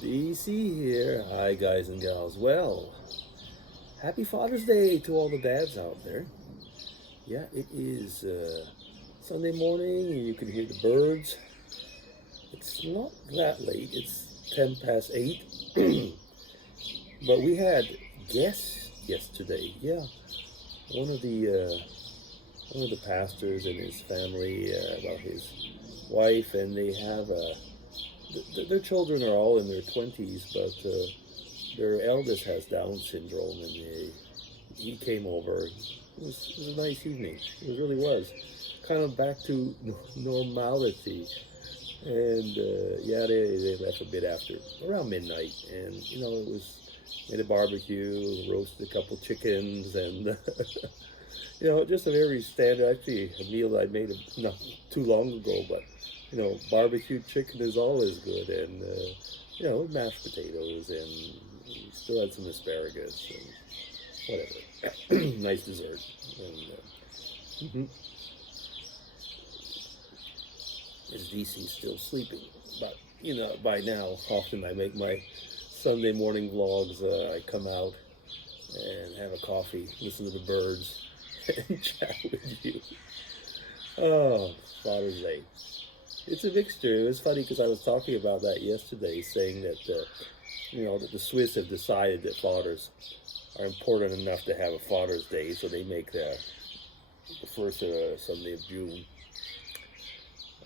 DC here. Hi, guys and gals. Well, happy Father's Day to all the dads out there. Yeah, it is Sunday morning, and you can hear the birds. It's not that late. It's 10 past 8. But we had guests yesterday. Yeah, one of the pastors and his family, about his wife, and they have their children are all in their 20s, but their eldest has Down syndrome, and he came over. It was a nice evening. It really was. Kind of back to normality. And yeah, they left a bit after, around midnight. And, it was, made a barbecue, roasted a couple chickens, and, just a very standard, actually, a meal that I made not too long ago, but barbecued chicken is always good, and mashed potatoes, and still had some asparagus and whatever. Nice dessert. And is DC still sleeping? But by now, often I make my Sunday morning vlogs. I come out and have a coffee, listen to the birds, and chat with you. Oh, Father's Day. It's a mixture. It was funny because I was talking about that yesterday, saying that that the Swiss have decided that fathers are important enough to have a Father's Day, so they make the first Sunday of June.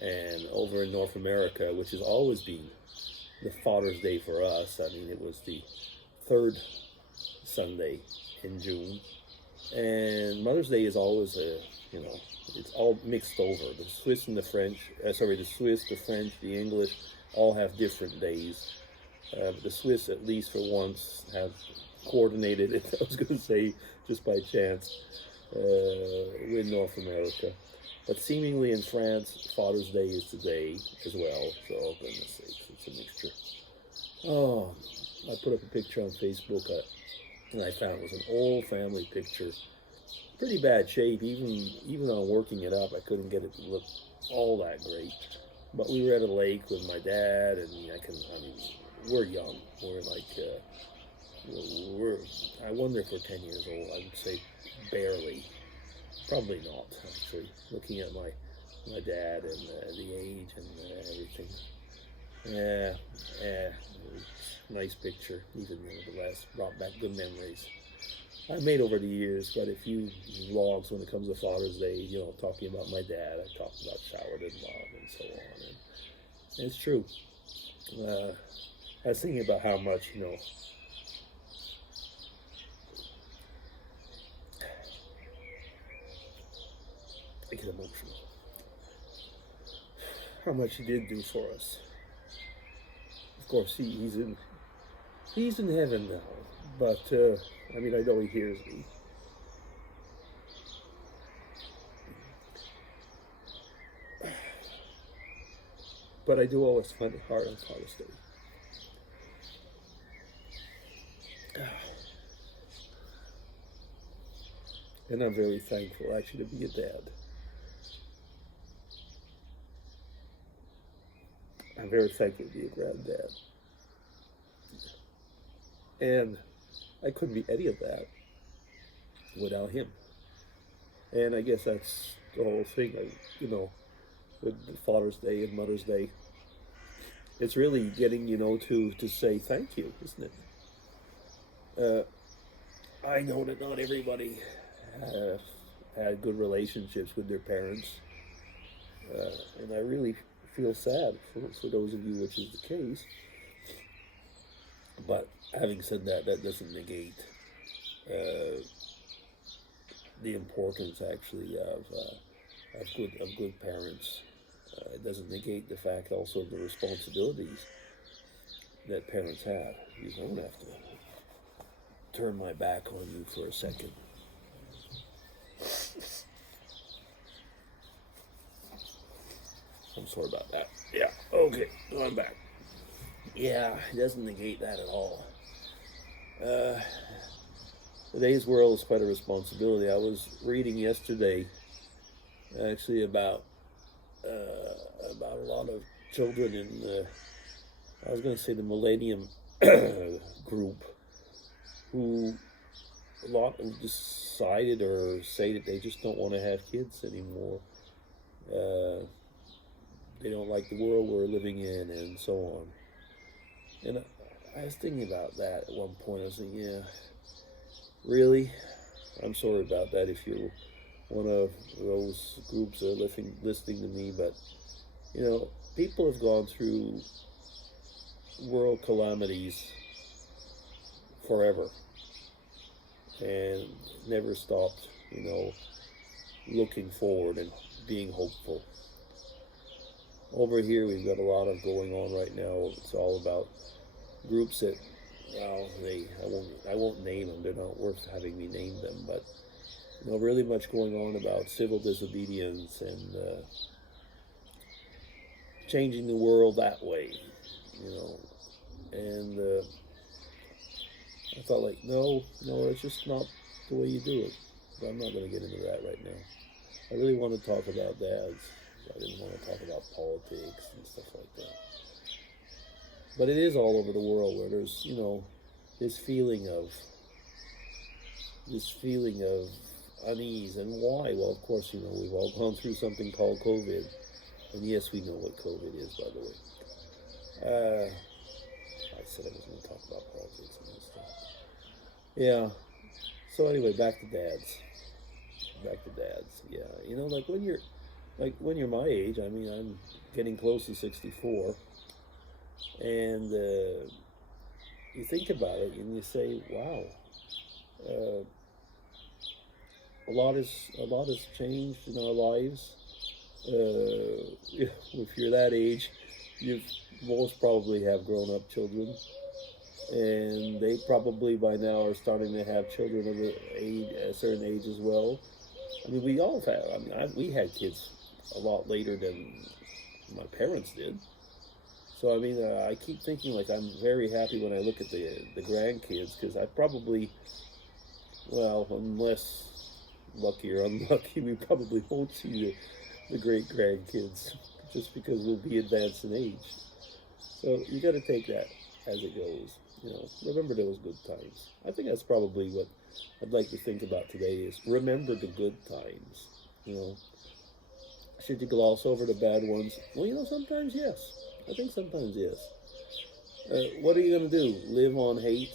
And over in North America, which has always been the Father's Day for us, I mean, it was the third Sunday in June, and Mother's Day is always it's all mixed over. The Swiss and the French, the Swiss, the French, the English, all have different days. The Swiss, at least for once, have coordinated it, I was going to say, just by chance, with North America. But seemingly in France, Father's Day is today as well. So, oh goodness sakes, it's a mixture. Oh, I put up a picture on Facebook, and I found it was an old family picture. Pretty bad shape. Even on working it up, I couldn't get it to look all that great. But we were at a lake with my dad, and we're young. We're like, I wonder if we're 10 years old. I would say barely. Probably not, actually. Looking at my dad and the age and everything. Yeah, nice picture. Even nevertheless, brought back good memories. I've made over the years quite a few vlogs when it comes to Father's Day, talking about my dad. I talked about showered in love and so on. And it's true. I was thinking about how much, I get emotional. How much he did do for us. Of course, he's in heaven now, but I know he hears me. But I do always find it hard on Father's Day. And I'm very thankful, actually, to be a dad. I'm very thankful to be a granddad. And I couldn't be any of that without him. And I guess that's the whole thing, with Father's Day and Mother's Day. It's really getting, to say thank you, isn't it? I know that not everybody had good relationships with their parents. And I really feel sad for those of you which is the case. But having said that, that doesn't negate the importance actually of good parents. It doesn't negate the fact also of the responsibilities that parents have. You don't have to turn my back on you for a second. I'm sorry about that. Yeah, okay, going back. Yeah, it doesn't negate that at all. Today's world is quite a responsibility. I was reading yesterday, actually, about a lot of children in I was going to say the Millennium group, who a lot have decided or say that they just don't want to have kids anymore. They don't like the world we're living in, and so on. And I was thinking about that at one point. I was thinking, yeah, really? I'm sorry about that if you're one of those groups that are listening to me, but people have gone through world calamities forever and never stopped, looking forward and being hopeful. Over here, we've got a lot of going on right now. It's all about groups that, I won't name them. They're not worth having me name them, but really much going on about civil disobedience and changing the world that way, and I thought, like, no, it's just not the way you do it. But I'm not going to get into that right now. I really want to talk about dads. I didn't want to talk about politics and stuff like that. But it is all over the world where there's, this feeling of unease. And why? Well, of course, we've all gone through something called COVID. And yes, we know what COVID is, by the way. I said I was going to talk about politics and stuff. Yeah. So anyway, back to dads. Yeah. When you're my age, I mean, I'm getting close to 64. And you think about it and you say, wow, a lot has changed in our lives. If you're that age, you most probably have grown-up children, and they probably by now are starting to have children of a certain age as well. I mean, we all have. I mean, we had kids a lot later than my parents did. So I mean, I keep thinking, like, I'm very happy when I look at the grandkids, because I probably, well, unless lucky or unlucky, we probably won't see the great grandkids, just because we'll be advanced in age. So you got to take that as it goes. Remember those good times. I think that's probably what I'd like to think about today, is remember the good times. Should you gloss over the bad ones? Well, sometimes yes. I think sometimes yes. What are you going to do? Live on hate?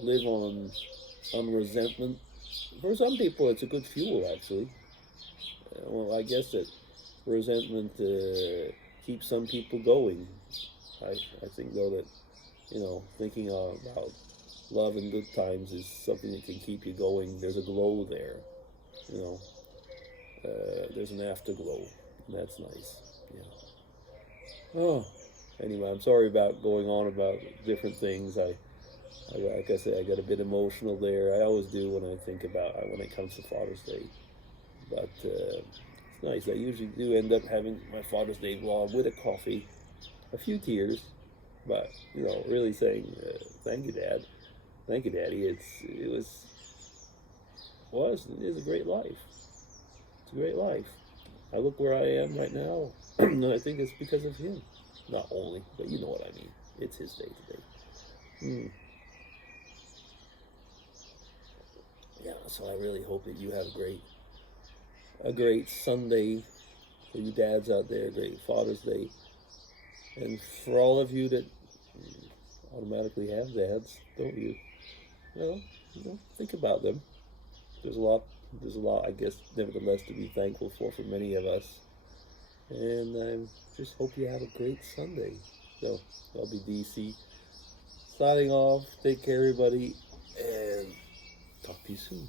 Live on resentment? For some people, it's a good fuel, actually. Well, I guess that resentment keeps some people going. I think, though, that, thinking about love and good times is something that can keep you going. There's a glow there, there's an afterglow, and that's nice. Oh, anyway, I'm sorry about going on about different things. Like I said, I got a bit emotional there. I always do when it comes to Father's Day. But it's nice. I usually do end up having my Father's Day vlog with a coffee, a few tears, but really saying thank you, Dad, thank you, Daddy. It is a great life. It's a great life. I look where I am right now, and I think it's because of him. Not only, but you know what I mean. It's his day today. Yeah, so I really hope that you have a great Sunday for you dads out there, a great Father's Day. And for all of you that automatically have dads, don't you? Think about them. There's a lot, I guess, nevertheless, to be thankful for many of us. And I just hope you have a great Sunday. So, I'll be DC. Signing off. Take care, everybody. And talk to you soon.